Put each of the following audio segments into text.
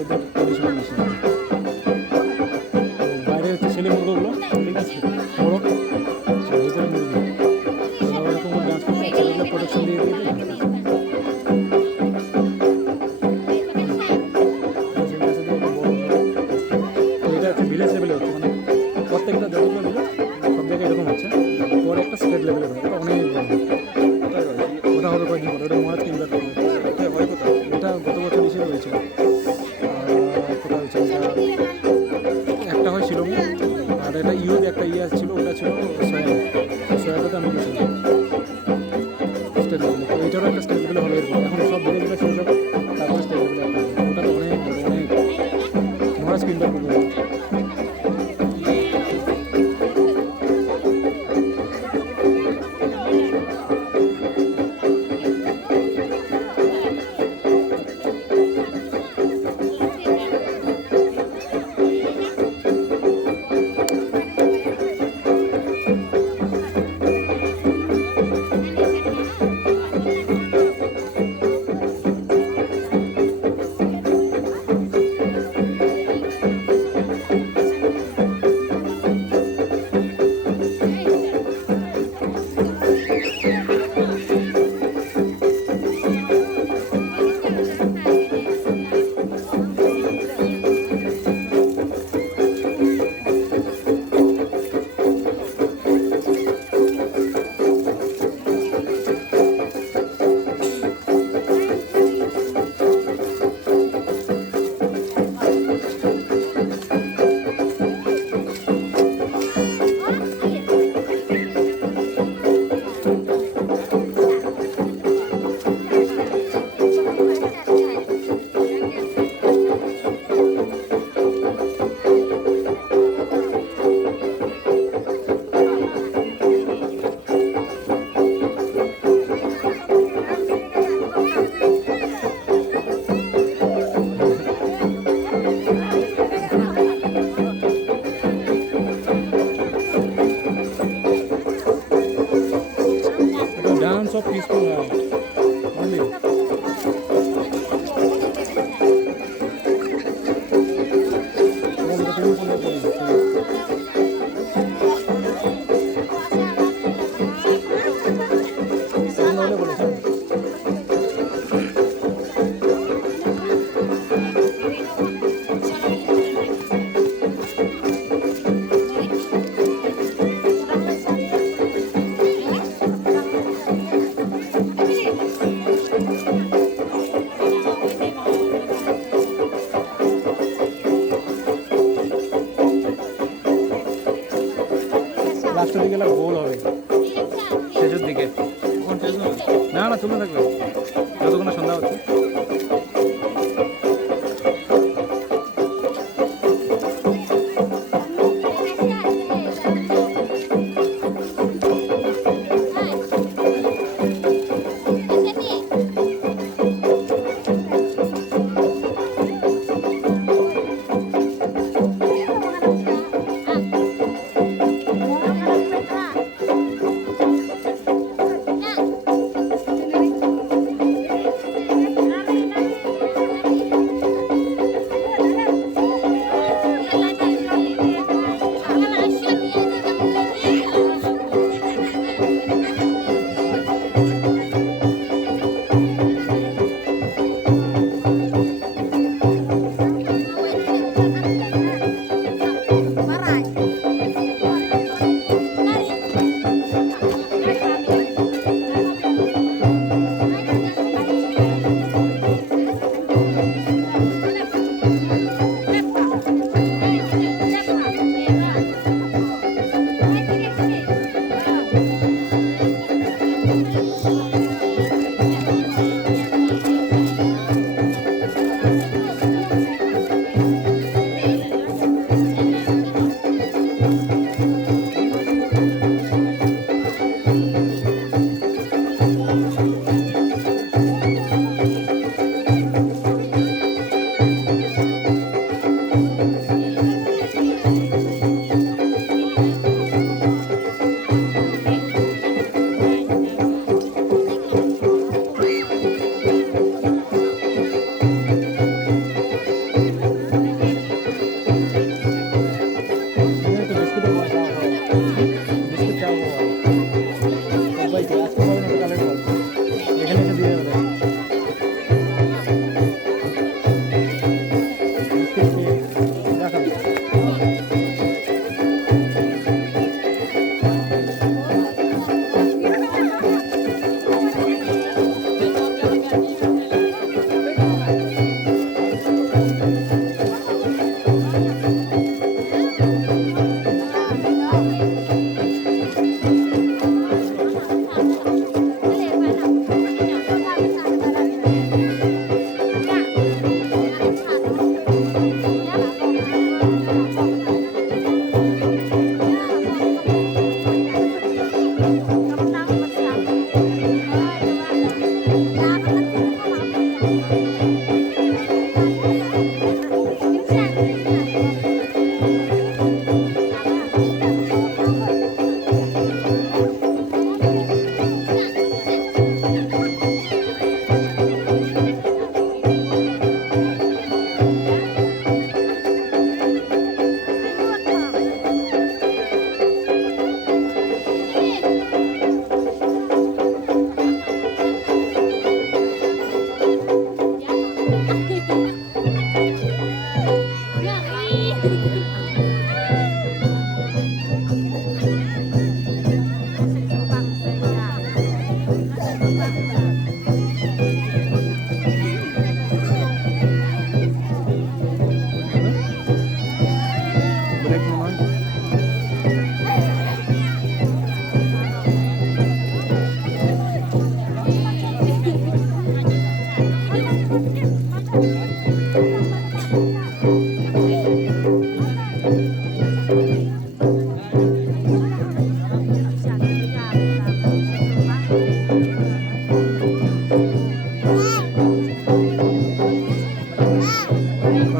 ওদের conditioner machine. বাইরে হচ্ছে ছেলে মুরগিগুলো, ঠিক আছে, মোরগ, ভিতরে মুরগি, ওরা ওরকম ডান্স করছে, ছেলেগুলো প্রোটেকশন দিয়ে দিয়ে ডান্স করছে। এটা হচ্ছে ভিলেজ লেভেলে হচ্ছে, মানে প্রত্যেকটা যতগুলো ভিলেজ সব জায়গায় এরকম হচ্ছে। পরে একটা স্টেট লেভেলে হয়, ওটা অনেক বড়। ওটা হবে কয়েকদিন পরে, ওটা মহারাজ কিনবার করবে। এটা গত বছর হিসেবে হয়েছিল। কোথায় হয়েছে এটা, একটা হয় শিলংয়ে, আর এটা ইউথ একটা ছিল, ওটা ছিল সয়াটাতে আমি গেছিলাম স্টেট লেভেলে। তো এইটারও একটা স্টেট লেভেলে হবে এরকম। এখন সব ভিলেজগুলো শেষ হবে, তারপরে স্টেট লেভেলে একটা হবে। ওটা তো অনেক বড়, অনেক মহারাজ কিনবার করবে। Dance of peaceful life only. লাস্টের দিকে গোল হবে, শেষের দিকে না না চলতে থাকবে যতক্ষণ না সন্ধ্যা হচ্ছে।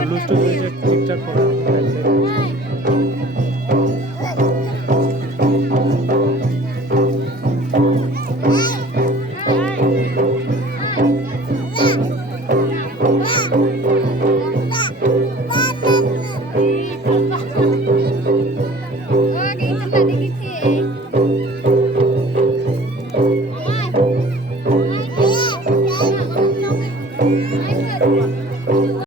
লুজ টুজ হয়েছে ঠিকঠাক করা